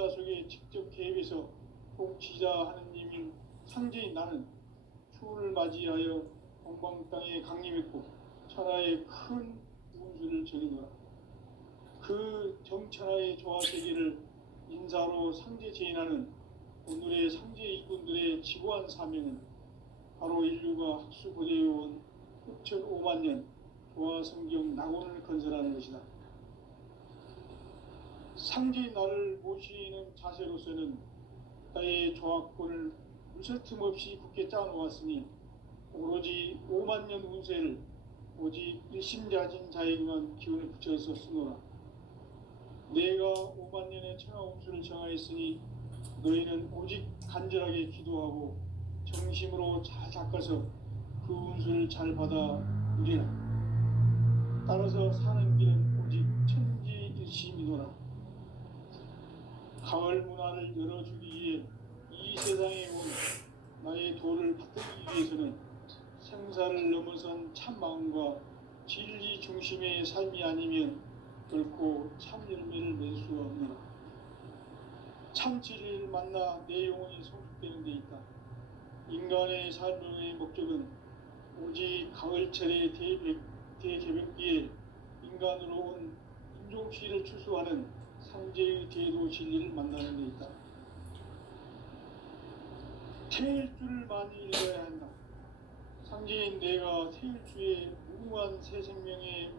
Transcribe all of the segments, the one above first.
역사 속에 직접 개입해서 통치자 하느님인 상제인 나는 추운을 맞이하여 동방 땅에 강림했고 천하의 큰 운수를 전이노라. 그 정천하의 조화세계를 인사로 상제 제인하는 오늘의 상제 일꾼들의 지고한 사명은 바로 인류가 학수 고대해온 6,5만 년 조화성경 낙원을 건설하는 것이다. 상제인 나를 모시는 자세로서는 나의 조화권을 무슨 틈 없이 굳게 짜놓았으니 오로지 5만 년 운세를 오직 일심자진 자에게만 기운을 붙여서 쓰노라. 내가 5만 년의 천하 운수를 정하였으니 너희는 오직 간절하게 기도하고 정심으로 잘 닦아서 그 운수를 잘 받아 누리라. 따라서 사는 길은 오직 천지일심이노라. 가을 문화를 열어주기 위해 이 세상에 온 나의 도를 받들기 위해서는 생사를 넘어선 참마음과 진리 중심의 삶이 아니면 결코 참 열매를 낼 수가 없노라. 참 진리를 만나 내 영혼이 성숙되는 데 있다. 인간의 삶의 목적은 오직 가을철의 대개벽기에 인간으로 온 인종시를 추수하는 상제의 대도 진리를 만나는 데 있다. 태일 줄을 많이 읽어야 한다. 상제인 내가 태일주의 무궁한 새 생명의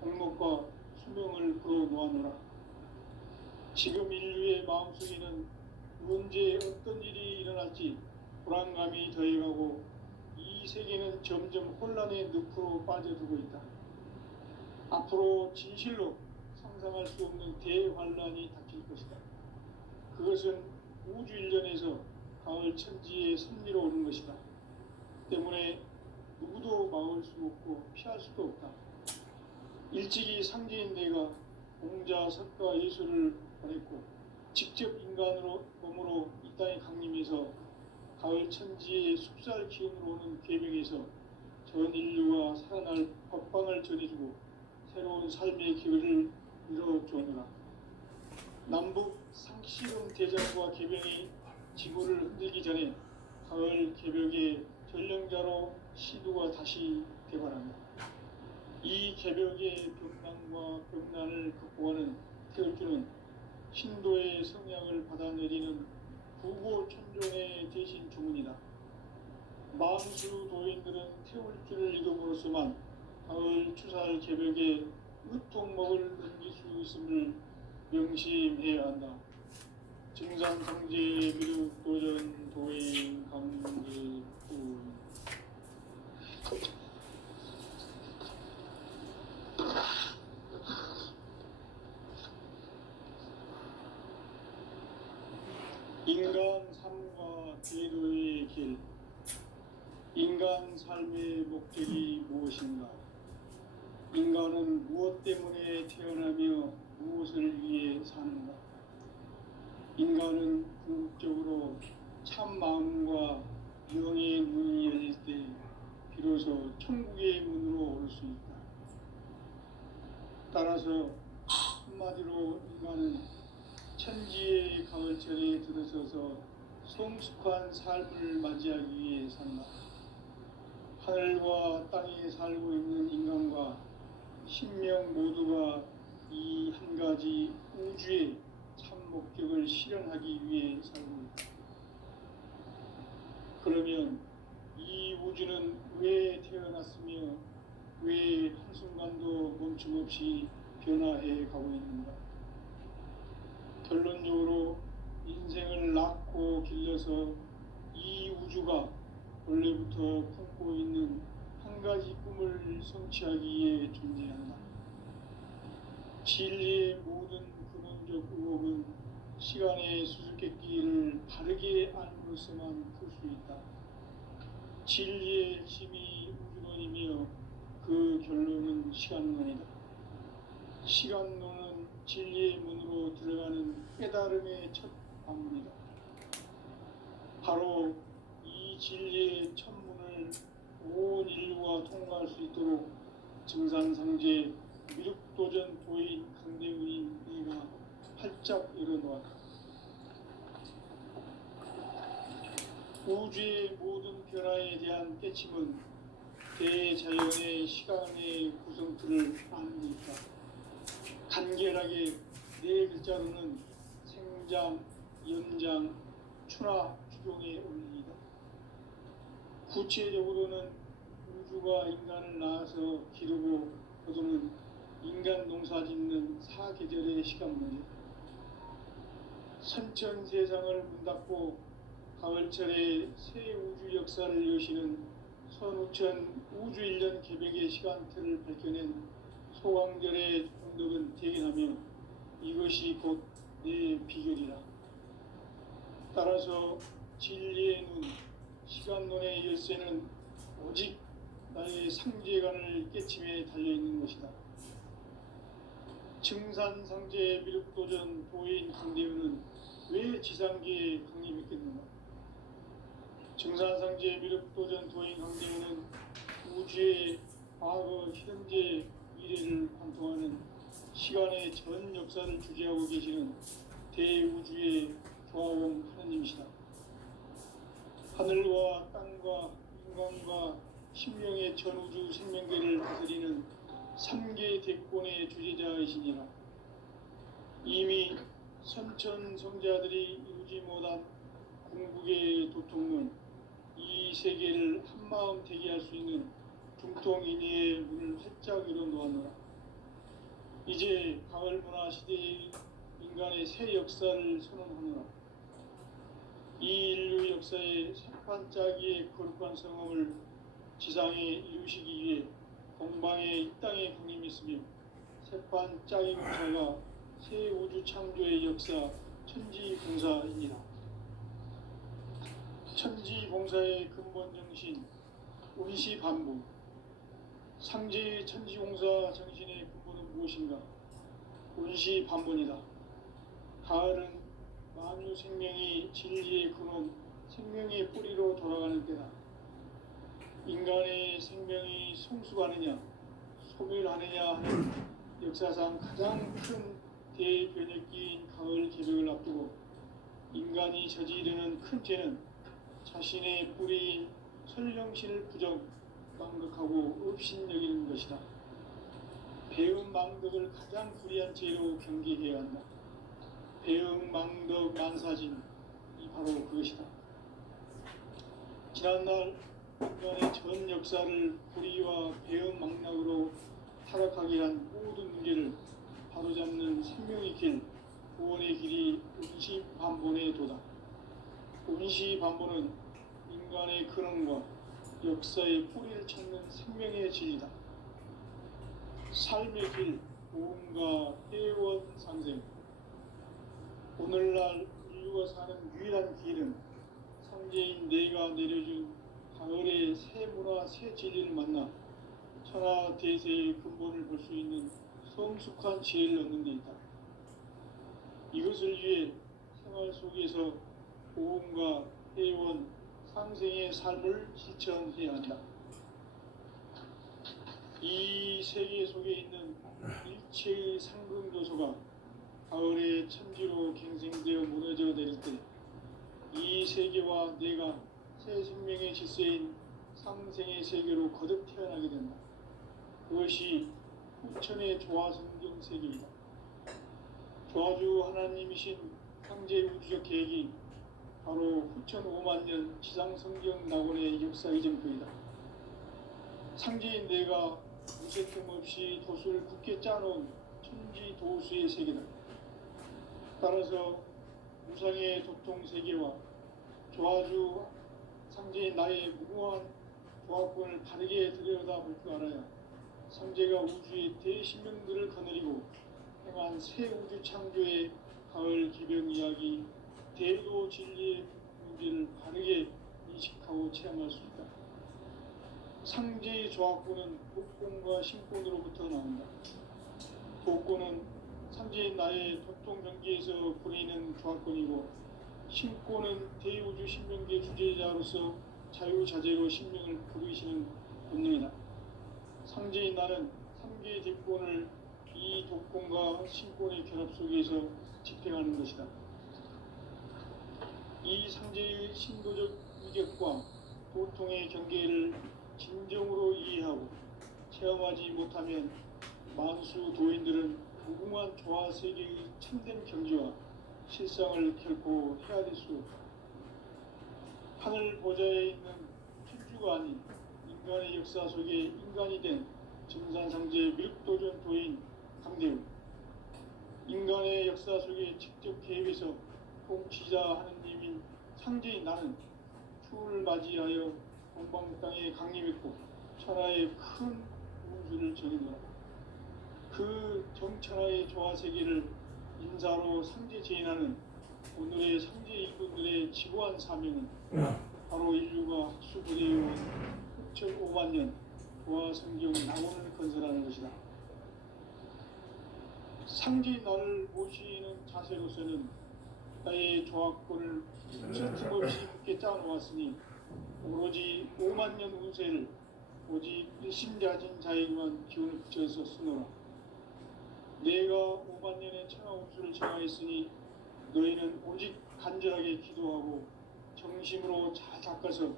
목록과 수명을 풀어놓아노라. 지금 인류의 마음속에는 언제 어떤 일이 일어날지 불안감이 더해가고 이 세계는 점점 혼란의 늪으로 빠져들고 있다. 앞으로 진실로 상상할 수 없는 대환란이 닥칠 것이다. 그것은 우주 일련에서 가을 천지의 섭리로 오는 것이다. 때문에 누구도 막을 수 없고 피할 수도 없다. 일찍이 상제인 내가 공자, 석가, 예수를 보냈고 직접 인간으로 몸으로 이 땅에 강림해서 가을 천지의 숲살 기운으로 오는 계명에서 전 인류가 살아날 법방을 전해주고 새로운 삶의 기회를 이뤄주오노라. 남북 상시름 대전과 계명이 지구를 흔들기 전에 가을 개벽의 전령자로 시두가 다시 개발한다. 이 개벽의 병난과 병난을 극복하는 태울주는 신도의 성향을 받아내리는 부고천종의 대신 주문이다. 만수 도인들은 태울주를 이름으로서만 가을 추살 개벽에 으통목을 넘길 수 있음을 명심해야 한다. 증산상제 미륵도전 도인 강길군. 인간 삶과 제도의 길. 인간 삶의 목적이 무엇인가? 인간은 무엇 때문에 태어나며 무엇을 위해 사는가? 인간은 궁극적으로 참 마음과 영의 문이 열릴 때 비로소 천국의 문으로 오를 수 있다. 따라서 한마디로 인간은 천지의 가을철에 들어서서 성숙한 삶을 맞이하기 위해 산다. 하늘과 땅에 살고 있는 인간과 신명 모두가 이 한 가지 우주의 참 목적을 실현하기 위해 살고 있다. 그러면 이 우주는 왜 태어났으며 왜 한순간도 멈춤없이 변화해 가고 있는가? 결론적으로 인생을 낳고 길러서 이 우주가 원래부터 품고 있는 한 가지 꿈을 성취하기 위해 존재한다. 진리의 모든 근원적 의혹은 시간의 수수께끼를 바르게 알므로서만 풀 수 있다. 진리의 핵심이 우주론이며 그 결론은 시간론이다. 시간론은 진리의 문으로 들어가는 깨달음의 첫 방문이다. 바로 이 진리의 첫 문을 온 인류가 통과할 수 있도록 증산상제 미륵도전 도인 강대우인 이가 활짝 열어놓았다. 우주의 모든 변화에 대한 깨침은 대자연의 시간의 구성틀을 아닙니까? 간결하게 네 글자로는 생장, 연장, 추나 추종에 올립니다. 구체적으로는 우주가 인간을 낳아서 기르고 거두는 인간 농사 짓는 사계절의 시간문제, 선천 세상을 문 닫고 가을철에 새 우주 역사를 여시는 선우천 우주 1년 개백의 시간틀을 밝혀낸 소강절의 공덕은 대견하며 이것이 곧 내 비결이라. 따라서 진리의 눈, 시간론의 열쇠는 오직 나의 상제관을 깨침에 달려있는 것이다. 증산상제 미륵도전 도인 강대현은 왜 지상계에 강림했겠는가? 증산상제 미륵도전 도인 강대현은 우주의 과거, 현재, 미래를 관통하는 시간의 전 역사를 주재하고 계시는 대우주의 조화원 하나님이시다. 하늘과 땅과 인간과 신명의 전우주 생명계를 다스리는 3계 대권의 주재자이시니라. 이미 선천성자들이 이루지 못한 궁극의 도통은 이 세계를 한마음 되게 할 수 있는 중통인의의 문을 활짝 열어 놓았노라. 이제 가을 문화 시대의 인간의 새 역사를 선언하노라. 이 인류 역사의 새판짜기의 거룩한 성험을 지상에 이루시기 위해 동방의 이 땅에 강림했으며 새판짜기 공사가 새 우주 창조의 역사 천지봉사입니다. 천지봉사의 근본 정신 운시반복. 상제의 천지봉사 정신의 근본은 무엇인가? 운시반본이다. 가을은 만유 생명이 진리의 근원, 생명의 뿌리로 돌아가는 때다. 인간의 생명이 성숙하느냐, 소멸하느냐 하는 역사상 가장 큰 대변혁기인 가을 개벽을 앞두고 인간이 저지르는 큰 죄는 자신의 뿌리인 설령신을 부정, 망극하고 업신여기는 것이다. 배음 망덕을 가장 불의한 죄로 경계해야 한다. 배음 망덕 만사진이 바로 그것이다. 지난날 인간의 전 역사를 불의와 배음 망락으로 타락하게 한 모든 문제를 바로잡는 생명의 길, 구원의 길이 운시반본의 도다. 운시반본은 인간의 근원과 역사의 뿌리를 찾는 생명의 진리다. 삶의 길, 보험과 회원 상생. 오늘날 인류가 사는 유일한 길은 상제인 내가 내려준 가을의 새 문화, 새 진리를 만나 천하 대세의 근본을 볼 수 있는 성숙한 지혜를 얻는 데 있다. 이것을 위해 생활 속에서 보험과 회원, 상생의 삶을 실천해야 한다. 이 세계 속에 있는 일체의 상금조소가 가을의 천지로 갱생되어 무너져 내릴 때 이 세계와 내가 새 생명의 질서인 상생의 세계로 거듭 태어나게 된다. 그것이 후천의 조화성경 세계이다. 조화주 하나님이신 상제 우주적 계획이 바로 후천 5만 년 지상성경 낙원의 역사 이전표이다. 상제인 내가 무쇠틈 없이 도수를 굳게 짜놓은 천지 도수의 세계다. 따라서 무상의 도통 세계와 조화주 상제인 나의 무궁한 조화권을 바르게 들여다볼 줄 알아야 상제가 우주의 대신명들을 거느리고 행한 새 우주 창조의 가을 기병 이야기, 대도 진리의 문제를 바르게 인식하고 체험할 수 있다. 상제의 조화권은 복권과 신권으로부터 나온다. 복권은 상제인 나의 도통 경계에서 부리는 조화권이고, 신권은 대우주 신명계 주제자로서 자유자재로 신명을 부르시는 본능이다. 상제인 나는 3개의 대권을 이 독권과 신권의 결합 속에서 집행하는 것이다. 이 상제의 신도적 이격과 고통의 경계를 진정으로 이해하고 체험하지 못하면 만수 도인들은 무궁한 조화 세계의 참된 경지와 실상을 결코 헤아릴 수 없다. 하늘 보좌에 있는 천주가 아닌 인간의 역사 속에 인간이 된 증산상제 미륵도전 도인 강대우, 인간의 역사 속에 직접 개입해서 통치자 하느님인 상제인 나는 추를 맞이하여 동방 땅에 강림했고 천하의 큰 운수를 전해노라. 그 정천하의 조화 세계를 인사로 상제 제인하는 오늘의 상제 이분들의 지고한 사명은 바로 인류가 학수부대해온 흑철 5만 년 조화 성경 낙원을 건설하는 것이다. 상제 나를 모시는 자세로서는 나의 조합권을 틈없이 굳게 짜놓았으니 오로지 5만 년 운세를 오직 일심자진 자에게만 기운을 붙여서 쓰노라. 내가 5만 년의 천하 운수를 정하였으니 너희는 오직 간절하게 기도하고 정심으로 잘 닦아서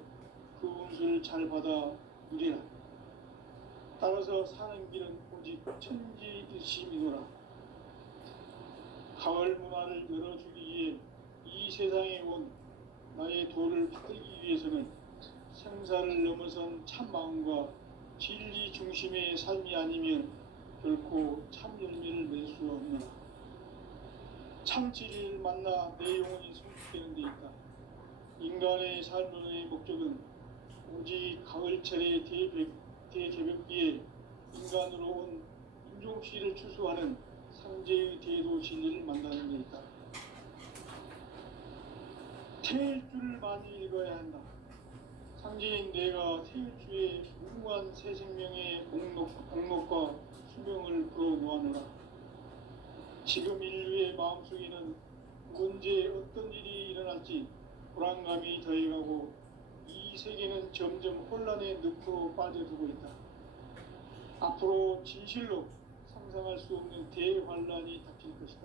그 운수를 잘 받아 누리라. 따라서 사는 길은 오직 천지일심이노라. 가을 문화를 열어주기 위해 이 세상에 온 나의 도를 받들기 위해서는 생사를 넘어선 참 마음과 진리 중심의 삶이 아니면 결코 참 열매를 낼 수 없노라. 참 진리를 만나 내 영혼이 성숙되는 데 있다. 인간의 삶의 목적은 오직 가을철의 대개벽기에 인간으로 온 인종씨를 추수하는 상제의 대도 진리를 만나는 데 있다. 태일주를 많이 읽어야 한다. 상제인 내가 태일주의 무궁한 새 생명의 공록과 수명을 불어놓아노라. 지금 인류의 마음속에는 언제 어떤 일이 일어날지 불안감이 더해가고 이 세계는 점점 혼란의 늪으로 빠져들고 있다. 앞으로 진실로 상상할 수 없는 대환란이 닥칠 것이다.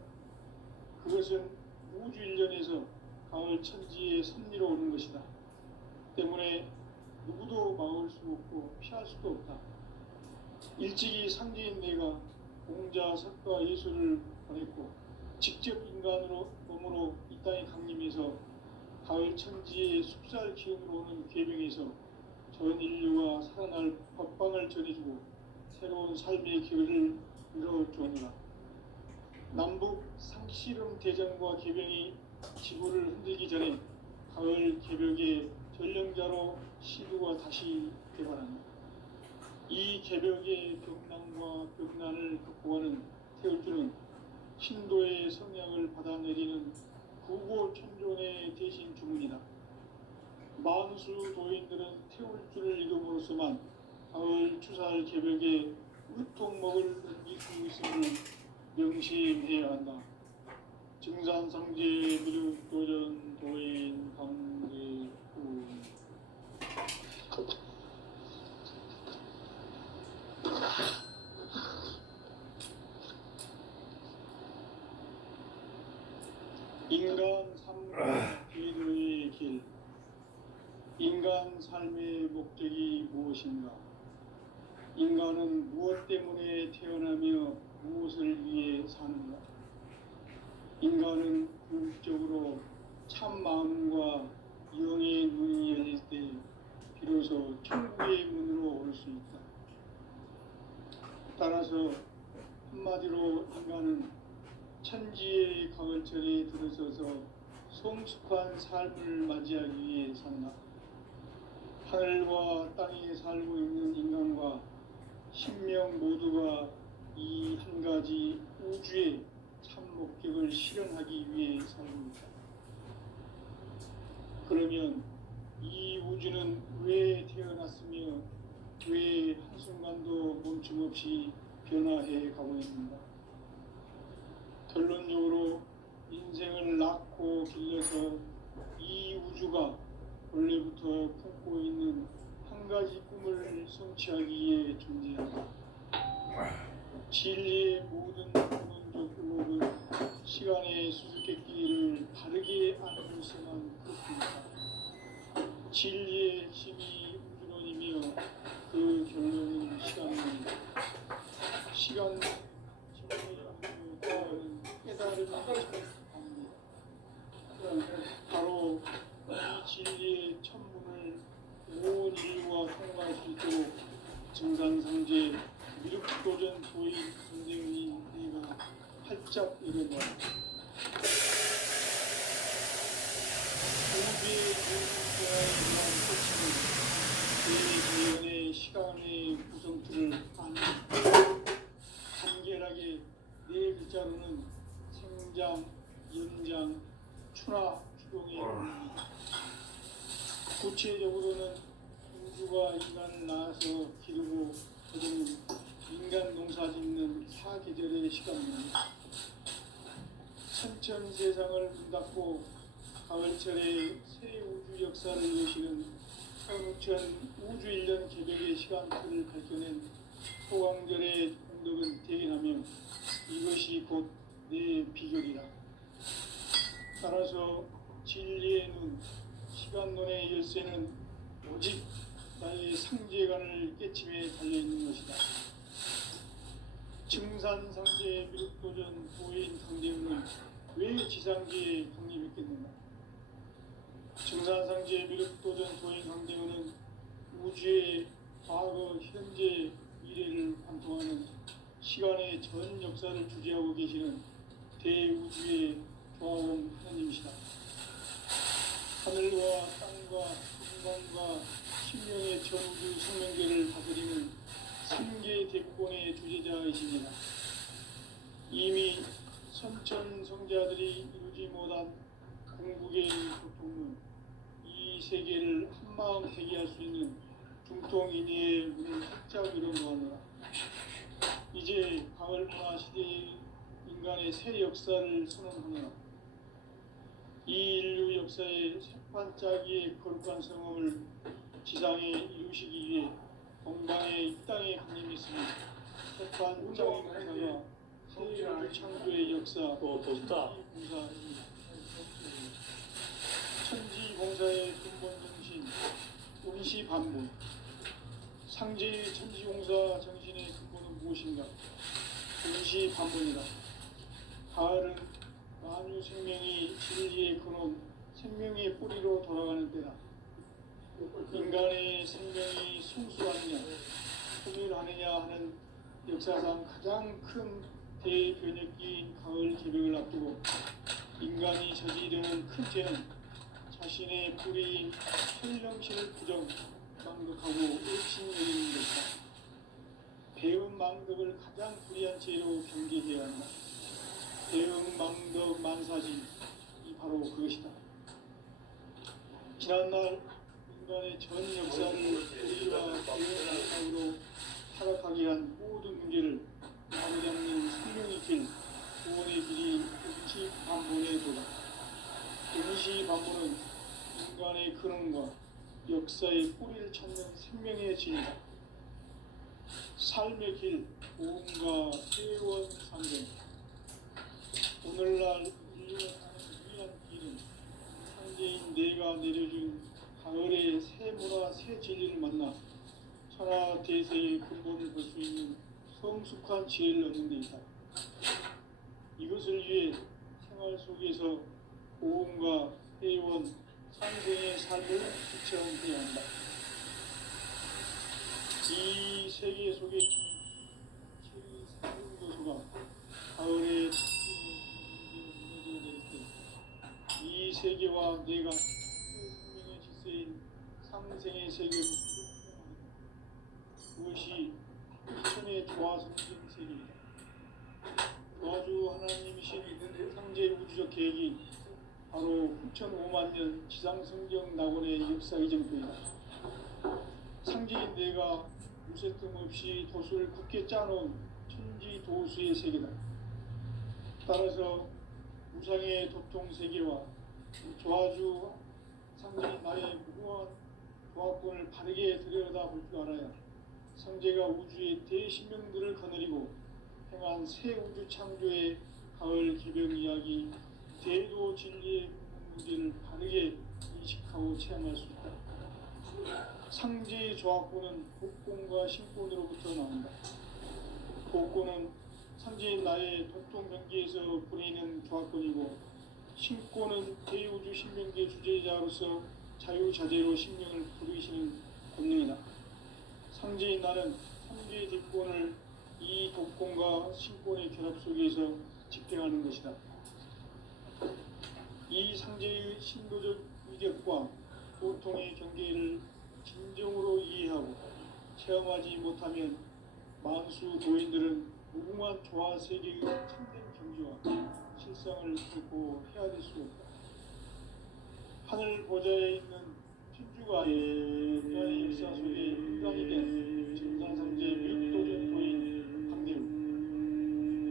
그것은 우주 일련에서 가을 천지의 섭리로 오는 것이다. 때문에 누구도 막을 수 없고 피할 수도 없다. 일찍이 상제인 내가 공자, 석가, 예수를 보냈고 직접 인간으로 몸으로 이 땅에 강림해서 가을 천지의 숲살 기운으로 오는 계명에서 전 인류가 살아날 법방을 전해주고 새로운 삶의 기회를 이뤄주었노라. 남북 상씨름 대전과 계병이 지구를 흔들기 전에 가을 개벽의 전령자로 시두가 다시 개발한다. 이 개벽의 벽난과 벽난을 극복하는 태울주는 신도의 성향을 받아내리는 구고천존의 대신 주문이다. 만수 도인들은 태울주를 읽음으로써만 가을 추살 개벽에 으통먹을 넘길 수 있음을 명심해야 한다. 증산상제 미륵도전 도인 강대우. 인간 삶과 기도의 길. 인간 삶의 목적이 무엇인가? 인간은 무엇 때문에 태어나며 무엇을 위해 사는가? 인간은 궁극적으로 참 마음과 영의 눈이 열릴 때 비로소 천국의 문으로 올 수 있다. 따라서 한마디로 인간은 천지의 가을철에 들어서서 성숙한 삶을 맞이하기 위해 산다. 하늘과 땅에 살고 있는 인간과 신명 모두가 이 한 가지 우주의 참 목적을 실현하기 위해 살고 있다. 그러면 이 우주는 왜 태어났으며 왜 한순간도 멈춤없이 변화해 가고 있는가? 결론적으로 인생을 낳고 길러서 이 우주가 원래부터 품고 있는 한 가지 꿈을 성취하기 위해 존재한다. 진리의 모든 근원적 의목은 시간의 수수께끼를 바르게 알아볼 수만 그렇습니다. 진리의 핵심이 우주론이며 그 결론은 시간론입니다. 시간 진리의 깨달음이 합니다. 바로 이 진리의 천문을 온 인류가 통과할 수 있도록 증산상제 미륵도전 도인 선생님이 활짝 일어나 우주의 대자연의 시간의 구성틀을 간결하게 네 글자로는 생장, 연장, 추나, 추동의 의미입니다. 구체적으로는 우주가 인간을 낳아서 기르고 거두는 인간 농사 짓는 사계절의 시간입니다. 천천 세상을 문 닫고 가을철에 새 우주 역사를 여시는 천우천 우주 1년 개벽의 시간틀을 밝혀낸 소강절의 공덕은 대견하며 이것이 곧 내 비결이라. 따라서 진리의 눈, 시간론의 열쇠는 오직 나의 상제관을 깨침에 달려있는 것이다. 증산상제 미륵도전 도인 강대우는 왜 지상계에 강림했겠는가? 증산상제 미륵도전 도인 강대우는 우주의 과거, 현재, 미래를 관통하는 시간의 전 역사를 주재하고 계시는 대우주의 조화원 하나님이시다. 하늘과 땅과 인간과 신명의 전우주 생명계를 다스리는 삼계 대권의 주제자이십니다. 이미 선천성자들이 이루지 못한 궁극의 고통은 이 세계를 한마음 대기할 수 있는 중통인의의 문을 활짝 열어놓았노라. 이제 가을 문화 시대의 인간의 새 역사를 선언하노라. 이 인류 역사의 새반짝이의 거룩한 성험을 지상에 이루시기 위해 동방의 이 땅에 강림했으니 새반짝이 공사가 새 창조의 역사 천지공사입니다. 천지공사의 근본 정신 원시반문. 상제의 천지공사 정신의 근본은 무엇인가? 원시반문이다. 가을은 만유 생명이 진리의 근원, 생명의 뿌리로 돌아가는 때다. 인간의 생명이 성수하느냐, 소멸하느냐 하는 역사상 가장 큰 대변혁기인 가을 개벽을 앞두고 인간이 저지르는 큰 죄는 자신의 뿌리인 현령신을 부정, 망덕하고 의심여기는 것이다. 배은 망덕을 가장 불의한 죄로 경계해야 한다. 배은 망덕 만사지, 이 바로 그것이다. 지난날 인간의 전 역사를 우리가 배은 망덕으로 타락하게 한 모든 문제를 바로잡는 생명의 길, 구원의 길이 임시반본의 도다. 임시반본은 인간의 근원과 역사의 뿌리를 찾는 생명의 진이다. 삶의 길, 보험과 회원 상생. 오늘날 인류가 가는 유일한 길은 상제인 내가 내려준 가을의 새 문화, 새 진리를 만나 천하 대세의 근본을 볼 수 있는 성숙한 지혜를 얻는 데 있다. 이것을 위해 생활 속에서 보험과 회원, 상생의 삶을 실천해야 한다. 이 세계 속에 최상교수가 가을에 무너져 내릴 때, 이 세계와 내가 생명의 질서인 상생의 세계로 그것이 천의 조화성진 세계이다. 조화주 하나님이신 상제 우주적 계획이 바로 9,500만 년 지상성경 낙원의 역사 이전부이다. 상제인 내가 무쇠 틈 없이 도수를 굳게 짜놓은 천지 도수의 세계다. 따라서 무상의 도통 세계와 조화주 상제인 나의 무궁한 조화권을 바르게 들여다볼 줄 알아야 상제가 우주의 대신명들을 거느리고 행한 새 우주 창조의 가을 개벽 이야기, 제도 진리의 문제를 바르게 인식하고 체험할 수 있다. 상제의 조합구는 복권과 신권으로부터 나온다. 복권은 상제인 나의 독종 경기에서 부리는 조합권이고, 신권은 대우주 신명계 주제자로서 자유자재로 신명을 부르시는 권능이다. 상제인 나는 상제의 뒷권을 이 독권과 신권의 결합 속에서 집행하는 것이다. 이 상제의 신도적 위력과 보통의 경계를 진정으로 이해하고 체험하지 못하면 만수 도인들은 무궁한 조화 세계의 참된 경지와 실상을 듣고 헤아릴 수 없다. 하늘 보좌에 있는 천주가 인간의 역사 속에 인간이 된 정상상제 묘도전 도인 강대우,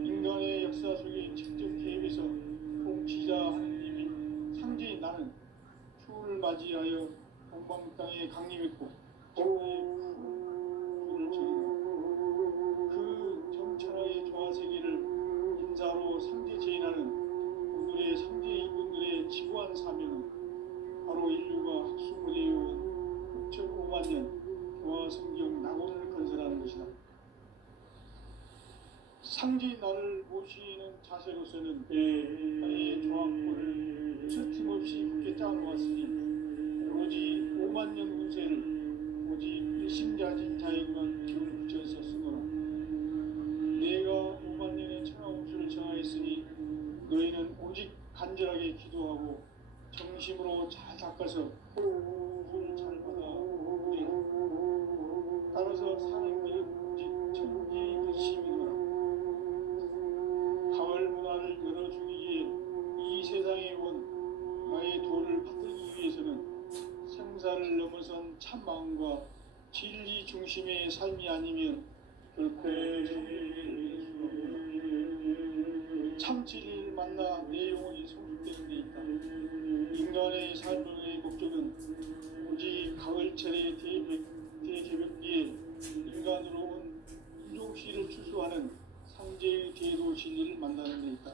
인간의 역사 속에 직접 개입해서 통치자 하느님인 상제인 나는 추후를 맞이하여 동방 땅에 강림했고 불을 지르고 그 정천하의 조화 세계를 인사로 상제 제인하는 오늘의 상제 인군들의 지구한 사명은 바로 인류가 학술을 해온 6,5만 년 조화 성경 낙원을 건설하는 것이다. 상제인 나를 모시는 자세로서는 나의 조합권을 서팀없이 굳게 짜놓았으니 오로지 5만 년 운세를 오직 일심자진 자에게만 기운 붙여서 쓰노라. 내가 5만 년의 천하운수를 정하였으니 너희는 오직 간절하게 기도하고 정심으로 잘 닦아서 불을 잘 받아 우리라. 따라서 사는 길은 오직 천지의 결심이노라. 가을 문화를 열어주기 위해 이 세상에 온 나의 도를 받들기 위해서는 생사를 넘어선 참 마음과 진리 중심의 삶이 아니면 결코 참 진리를 만나 내 영혼이 성숙되는 데 있다. 인간의 삶의 목적은 오직 가을철의 대개벽기에 인간으로 온 인종시를 추수하는 상제의 대도 진리를 만나는 데 있다.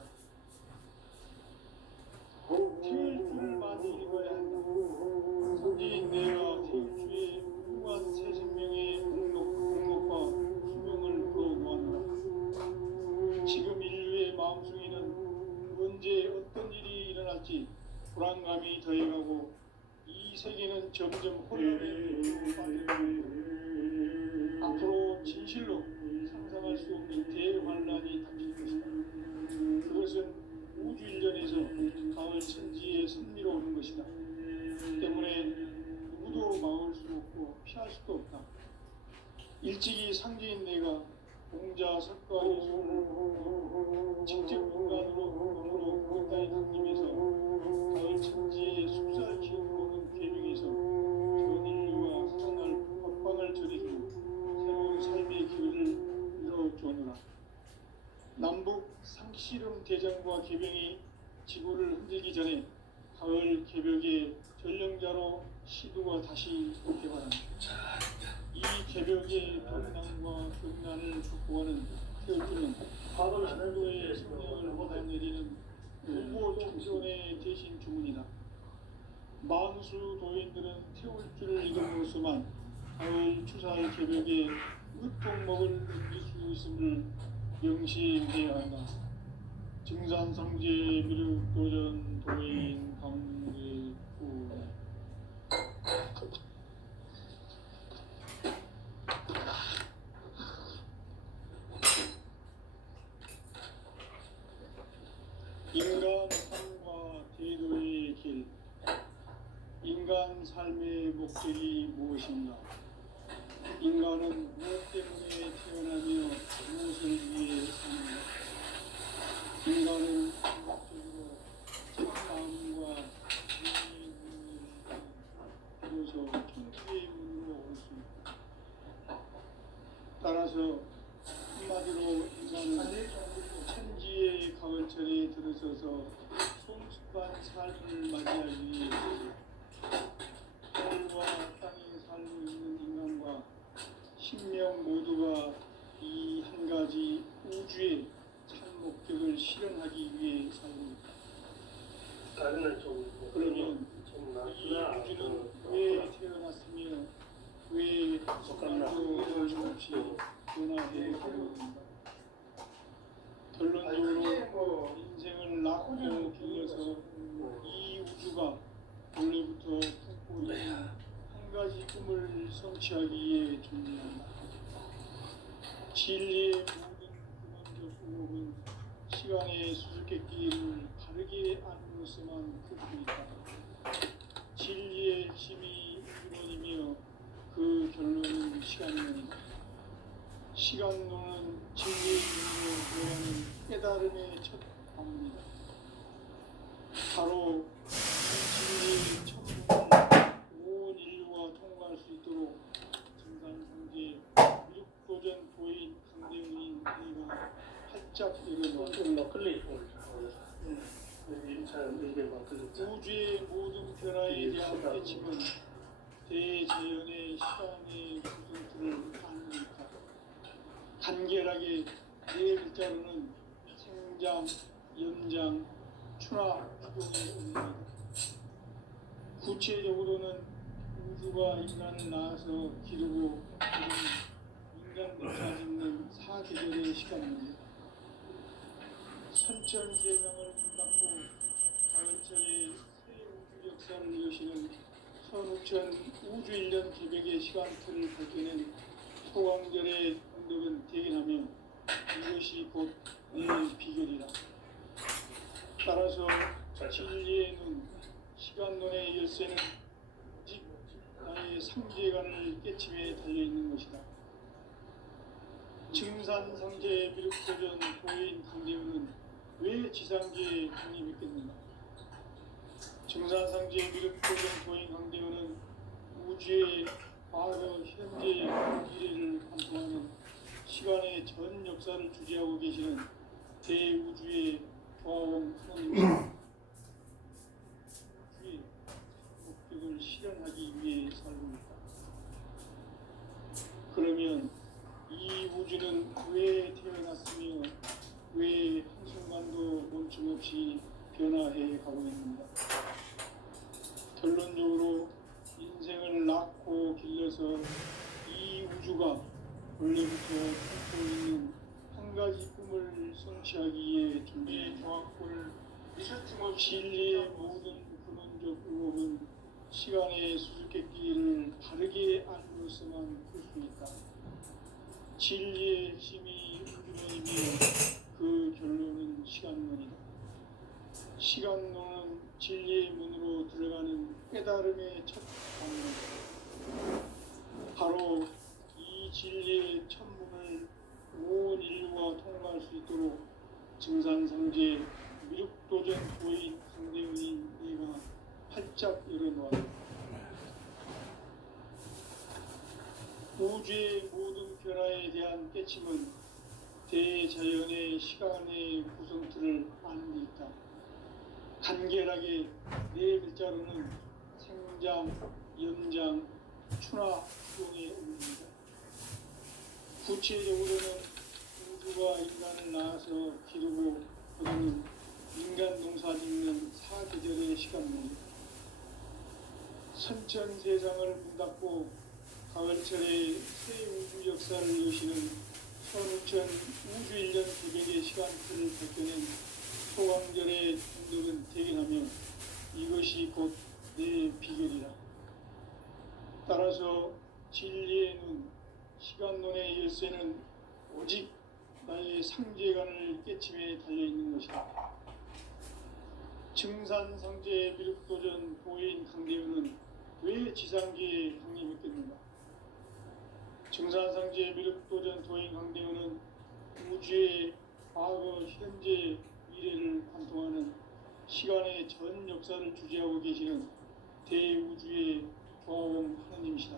태일주를 많이 읽어야 한다. 상제인 내가 태일주의 무한 새 생명의 공력과 수명을 불어놓았노라. 지금 인류의 마음속에는 언제 어떤 일이 일어날지 불안감이 더해가고 이 세계는 점점 혼란에 빠져가고 앞으로 진실로 상상할 수 없는 대환란이 닥칠 것이다. 그것은 우주 일전에서 가을 천지에 선미로운 것이다. 때문에 누구도 막을 수 없고 피할 수도 없다. 일찍이 상제인 내가 공자 석가 예술을 직접 인간으로 몸으로 가까이 강림해서 가을 천지에 숲살 키우는 계명에서 전 인류와 사랑할 법방을 전해주고 새로운 삶의 길을 열어주노라. 남북 상씨름 대전과 개병이 지구를 흔들기 전에 가을 개벽의 전령자로 시도가 다시 오게 바랍니다. 이 개벽의 병난과 경난을 극복하는 태울주는 신도의 성령을 받아내리는 후보 총선의 대신 주문이다. 만수 도인들은 태울주를 읽음으로써만 가을 추살 개벽의 으통목을 넘길 수 있음을 명심해야 한다. 증산상제 미륵도전 도인 강대구. 인간 삶과 대도의 길. 인간 삶의 목적이 무엇인가? 인간은 무엇 때문에 태어나며 무엇을 위해 사는가? 인간은 목적으로 참 마음과 진리의 문을 비로소 천주의 문으로 올 수 있다. 따라서 한마디로 인간은 천지의 가을철에 들어서서 성숙한 삶을 맞이하기 위해 하늘과 땅에 살고 있는 인간과 신명 모두가 이 한 가지 우주의 참 목적을 실현하기 위해 살고 있다. 다리는 좀 그러면 좀 이 낫구나. 우주는 왜 태어났으며 왜 순간도 없이 변화해 가고 있는가? 결론적으로 인생을 낳고 길러서 이 우주가 원래부터 품고 있는 한 가지 꿈을 성취하기에 존재한다. 진리의 모든 근원적 의혹은 시간의 수수께끼를 바르게 안으로서만 풀 수 있다. 진리의 핵심이 근원이며 그 결론은 시간론이다. 시간론은 진리의 눈으로 들어가는 깨달음의 첫 방문이다. 바로 이 진리의 천문을 온 인류가 통과할 수 있도록 증산상제 미륵도전 도인 강대훈인 이가 활짝 일어나 막걸리 이게 막걸리 우주의 모든 변화에 대한 깨침은 대자연의 시간의 구성틀을 아닙니까? 간결하게 네 글자로는 생장, 연장, 추나, 추동의 의미입니다. 구체적으로는 우주가 인간을 낳아서 기르고 인간 농사 짓는 사계절의 시간입니다. 선천세상을 문닫고 가을철에 새 우주 역사를 여시는 선우천 우주 1년 개백의 시간틀을 밝혀낸 소강절의 공덕은 대견하며 이것이 곧 내 비결이라. 따라서 진리의 눈, 시간론의 열쇠는 오직 나의 상제관을 깨침에 달려있는 것이다. 증산상제 미륵도전 도인 강대훈은 왜 지상계에 강림했겠는가? 증산상제 미륵도전 도인 강대훈은 우주의 과거, 현재, 미래를 관통하는 시간의 전 역사를 주재하고 계시는 대우주의 조화원 하나님이시다. 우주의 목적을 실현하기 위해 살고 있다. 그러면 이 우주는 왜 태어났으며 왜 한순간도 멈춤없이 변화해 가고 있는가? 결론적으로 인생을 낳고 길러서 이 우주가 원래부터 품고 있는 한 가지 꿈을 성취하기에 존재의 종합권을 진리의 모든 근원적 의혹은 시간의 수수께끼를 바르게 알므로서만 풀 수 있다. 진리의 핵심이 우주론이며 그 결론은 시간론이다. 시간론은 진리의 문으로 들어가는 깨달음의 첫 방문이다. 바로 이 진리의 천문을 온 인류가 통과할 수 있도록 증산상제 미륵도전 도인 강대훈인 이가 활짝 열어놓았다. 우주의 모든 변화에 대한 깨침은 대자연의 시간의 구성틀을 아는 데 있다. 간결하게 네 글자로는 생장, 연장, 추나, 추동의 의미입니다. 구체적으로는 우주가 인간을 낳아서 기르고 거두는 인간 농사 짓는 사계절의 시간입니다. 선천세상을 문닫고 가을철에 새 우주 역사를 여시는 선우천 우주 1년 개백의 시간틀을 밝혀낸 소강절의 공덕은 대견하며 이것이 곧 내 비결이라. 따라서 진리의 눈, 시간론의 열쇠는 오직 나의 상제관을 깨침에 달려있는 것이다. 증산상제 미륵도전 도인 강대훈은 왜 지상계에 강림했겠는가? 증산상제 미륵도전 도인 강대훈은 우주의 과거, 현재, 미래를 관통하는 시간의 전 역사를 주재하고 계시는 대우주의 조화원 하나님이시다.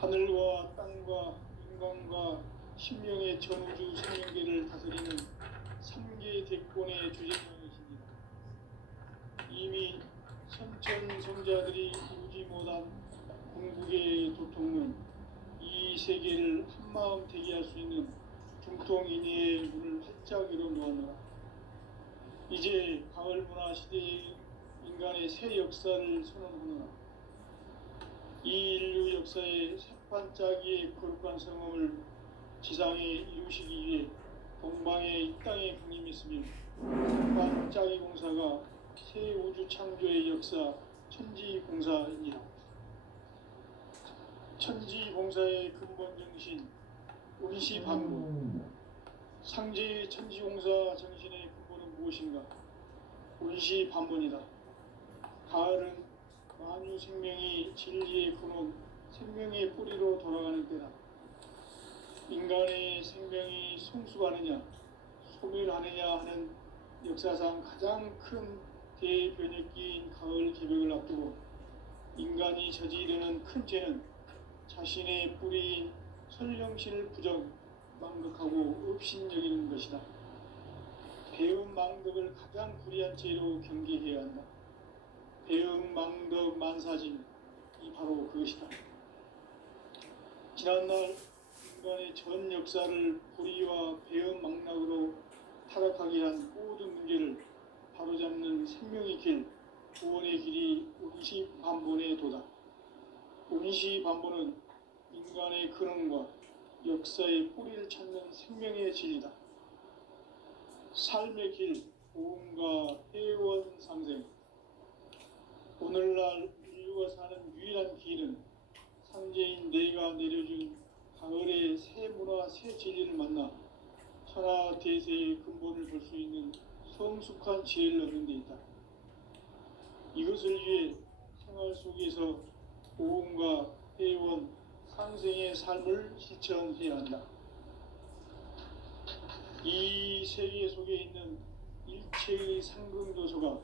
하늘과 땅과 인간과 신명의 전우주 생명계를 다스리는 3계 대권의 주재자이십니다. 이미 선천성자들이 이루지 못한 궁극의 도통은 이 세계를 한마음 되게 할 수 있는 중통인의의 문을 활짝 열어놓았노라. 이제 가을 문화 시대의 인간의 새 역사를 선언하노라. 이 인류 역사의 새반짝이의 거룩한 성음을 지상에 이루시기 위해 동방에 이 땅에 강림했으며 반짝이 공사가 새 우주 창조의 역사 천지공사이니라. 천지공사의 근본 정신 운시반본. 상제의 천지공사 정신의 근본은 무엇인가? 운시반본이다. 가을은 만유 생명이 진리의 근원, 생명의 뿌리로 돌아가는 때다. 인간의 생명이 성숙하느냐, 소멸하느냐 하는 역사상 가장 큰 대변혁기인 가을 개벽을 앞두고 인간이 저지르는 큰 죄는 자신의 뿌리인 설령신을 부정, 망덕하고 업신여기는 것이다. 배움 망덕을 가장 불의한 죄로 경계해야 한다. 배움 망덕 만사짐이 바로 그것이다. 지난날 인간의 전 역사를 불의와 배움 망락으로 타락하게 한 모든 문제를 바로잡는 생명의 길, 구원의 길이 운시반본의 도다. 운시반본은 인간의 근원과 역사의 뿌리를 찾는 생명의 진리다. 삶의 길, 보험과 회원 상생. 오늘날 인류가 사는 유일한 길은 상제인 내가 내려준 가을의 새 문화, 새 진리를 만나 천하 대세의 근본을 볼 수 있는 성숙한 지혜를 얻는 데 있다. 이것을 위해 생활 속에서 보험과 회원, 상생의 삶을 실천해야 한다. 이 세계 속에 있는 일체의 상금도서가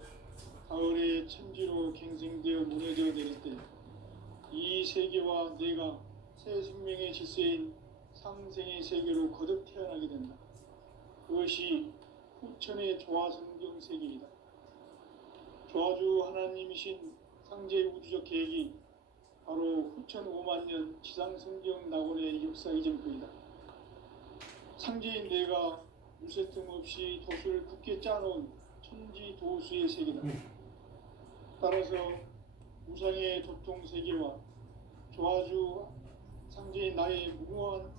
가을의 천지로 갱생되어 무너져 내릴 때 이 세계와 내가 새 생명의 질서인 상생의 세계로 거듭 태어나게 된다. 그것이 후천의 조화성경 세계이다. 조화주 하나님이신 상제 우주적 계획이 바로 후천 5만 년 지상성경 낙원의 역사 이전부이다. 상제인 내가 물새틈 없이 도수를 굳게 짜놓은 천지 도수의 세계다. 따라서 우상의 도통 세계와 조화주 상제인 나의 무궁한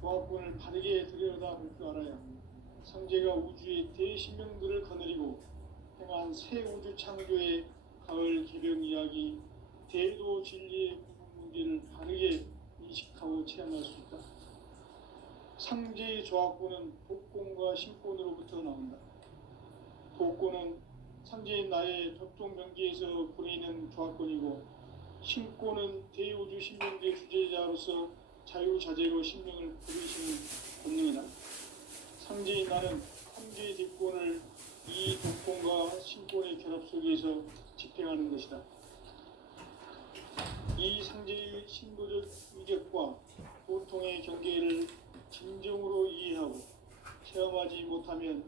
조합권을 바르게 들여다볼 줄 알아야 상제가 우주의 대신명들을 거느리고 행한 새 우주 창조의 가을 개벽 이야기, 대도 진리의 구분 문제를 바르게 인식하고 체험할 수 있다. 상제의 조합권은 복권과 신권으로부터 나온다. 복권은 상제인 나의 도통 명기에서 보내는 조합권이고, 신권은 대우주 신명대 주제자로서 자유자재로 신명을 부르시는 본능이다. 상제인 나는 상제의 뒷권을 이 복권과 신권의 결합 속에서 집행하는 것이다. 이 상제의 신도적 위력과 보통의 경계를 진정으로 이해하고 체험하지 못하면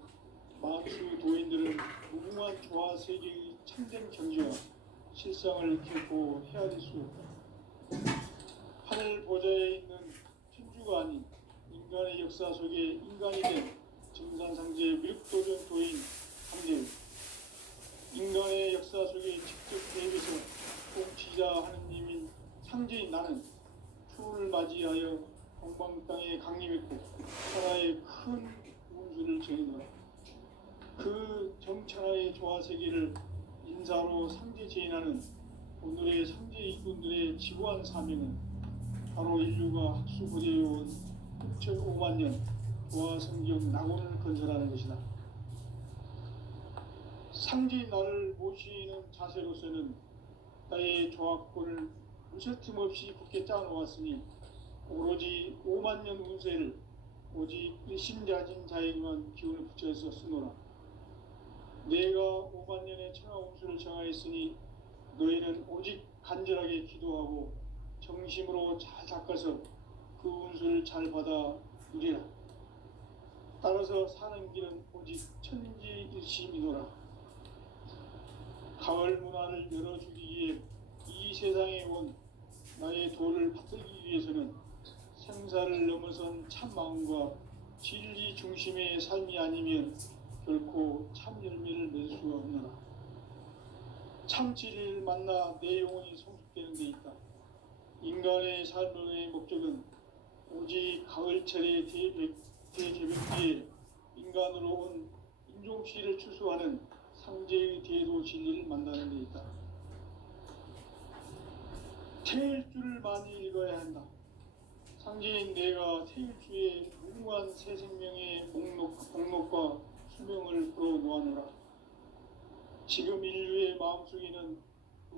만수 도인들은 무궁한 조화 세계의 참된 경지와 실상을 결코 헤아릴 수 없다. 하늘 보좌에 있는 천주가 아닌 인간의 역사 속에 인간이 된 증산상제의 미륵도전 도인 상제의 인간의 역사 속에 직접 대입해서 통치자 하느님인 상제인 나는 추운을 맞이하여 동방 땅에 강림했고 천하의 큰 운수를 정해놓아 그 정천하의 조화 세계를 인사로 상제 제인하는 오늘의 상제 이군들의 지구한 사명은 바로 인류가 학수고대해온 6,5만 년 조화 성경 낙원을 건설하는 것이다. 상제인 나를 모시는 자세로서는 나의 조합권을 무쇠틈 없이 굳게 짜놓았으니 오로지 5만 년 운세를 오직 일심자진 자에게만 기운을 붙여서 쓰노라. 내가 5만 년의 천하 운수를 정하였으니 너희는 오직 간절하게 기도하고 정심으로 잘 닦아서 그 운수를 잘 받아 누리라. 따라서 사는 길은 오직 천지일심이노라. 가을 문화를 열어주기 위해 이 세상에 온 나의 도를 받들기 위해서는 생사를 넘어선 참 마음과 진리 중심의 삶이 아니면 결코 참 열매를 맺을 수가 없노라. 참 진리를 만나 내 영혼이 성숙되는 데 있다. 인간의 삶의 목적은 오직 가을철의 대개벽기에 인간으로 온 인종씨를 추수하는 상제의 대도 진리를 만나는 데 있다. 태일주를 많이 읽어야 한다. 상제인 내가 태일주의 무궁한 새 생명의 목록과 수명을 풀어놓아노라. 지금 인류의 마음속에는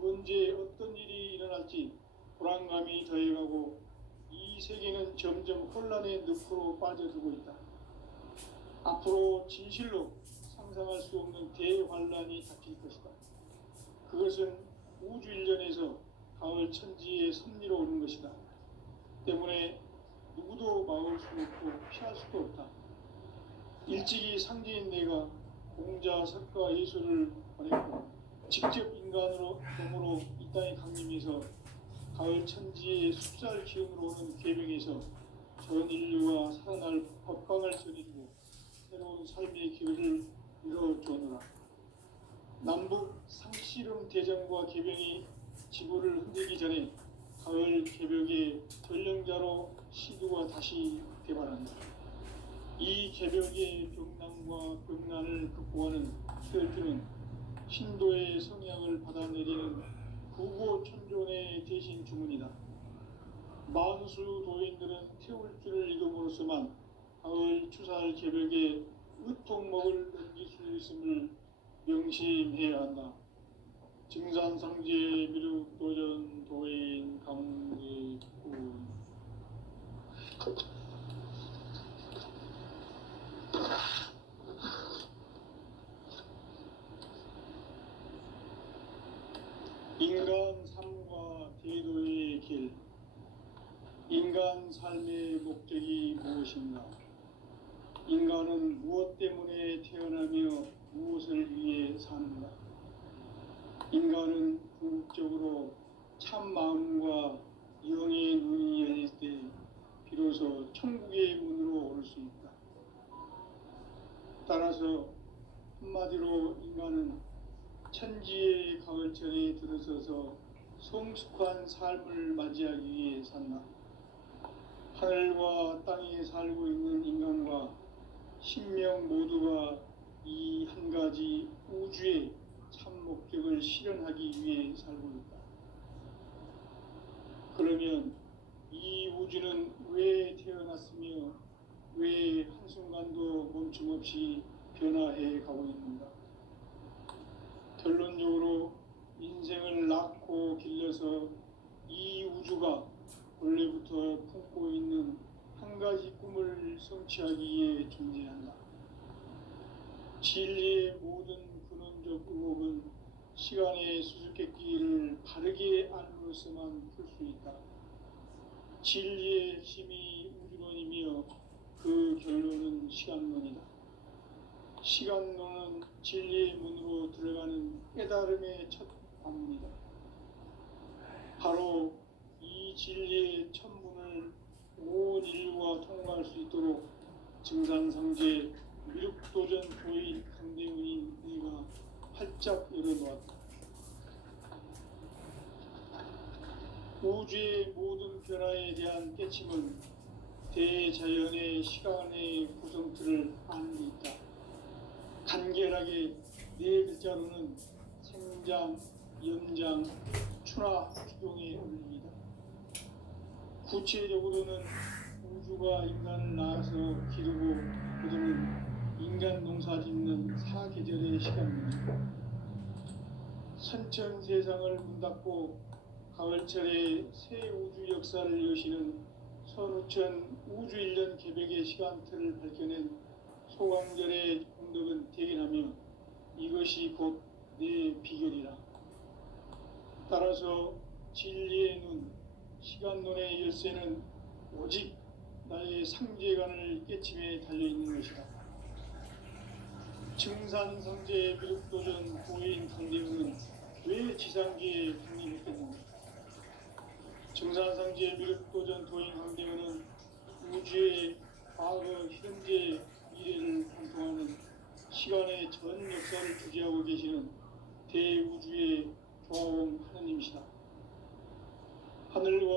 언제 어떤 일이 일어날지 불안감이 더해가고 이 세계는 점점 혼란의 늪으로 빠져들고 있다. 앞으로 진실로 상상할 수 없는 대환란이 닥칠 것이다. 그것은 우주 일련에서 가을 천지의 섭리로 오는 것이다. 때문에 누구도 막을 수 없고 피할 수도 없다. 일찍이 상제인 내가 공자, 석가, 예수를 보냈고 직접 인간으로 몸으로 이 땅에 강림해서 가을 천지의 숲살 기운으로 오는 계명에서 전 인류가 살아날 법방을 전해주고 새로운 삶의 기회를 이뤄주노라. 남북 상씨름 대전과 계병이 지구를 흔들기 전에 가을 개벽의 전령자로 시두가 다시 개발한다. 이 개벽의 병난과 병난을 극복하는 태일주는 신도의 성약을 받아내리는 구고천존의 대신 주문이다. 만수 도인들은 태울주를 읽음으로써만 가을 추살 개벽의 의통목을 넘길 수 있음을 명심해야 한다. 증산상제 미륵도전 도인 강리군. 인간 삶과 대도의 길. 인간 삶의 목적이 무엇인가? 인간은 무엇 때문에 태어나며 무엇을 위해 사는가? 인간은 궁극적으로 참 마음과 영의 눈이 열릴 때 비로소 천국의 문으로 오를 수 있다. 따라서 한마디로 인간은 천지의 가을철에 들어서서 성숙한 삶을 맞이하기 위해 산다. 하늘과 땅에 살고 있는 인간과 신명 모두가 이 한 가지 우주의 참 목적을 실현하기 위해 살고 있다. 그러면 이 우주는 왜 태어났으며 왜 한순간도 멈춤없이 변화해 가고 있는가? 결론적으로 인생을 낳고 길러서 이 우주가 원래부터 품고 있는 한 가지 꿈을 성취하기 위해 존재한다. 진리의 모든 근원적 의혹은 시간의 수수께끼를 바르게 알므로서만 풀 수 있다. 진리의 핵심이 우주론이며 그 결론은 시간론이다. 시간론은 진리의 문으로 들어가는 깨달음의 첫 관문이다. 바로 이 진리의 첫 문을 온 인류가 통과할 수 있도록 증산상제 미륵도전 도인 강대훈인 네가 활짝 열어놓았다. 우주의 모든 변화에 대한 깨침은 대자연의 시간의 구성틀을 아는 데 있다. 간결하게 네 글자로는 생장, 연장, 추나 추종의 원리이다. 구체적으로는 우주가 인간을 낳아서 기르고 거두는 인간 농사 짓는 사계절의 시간입니다. 선천 세상을 문 닫고 가을철에 새 우주 역사를 여시는 선우천 우주 일년 개벽의 시간틀을 밝혀낸 소강절의 공덕은 대견하며 이것이 곧 내 비결이라. 따라서 진리의 눈, 시간론의 열쇠는 오직 나의 상제관을 깨침에 달려있는 것이다. 증산상제 미륵도전 도인 강대훈은 왜 지상계에 강림했겠는가? 증산상제 미륵도전 도인 강대훈은 우주의 과거, 현재, 미래를 관통하는 시간의 전 역사를 주재하고 계시는 대우주의 조홍 하느님이시다. 하늘과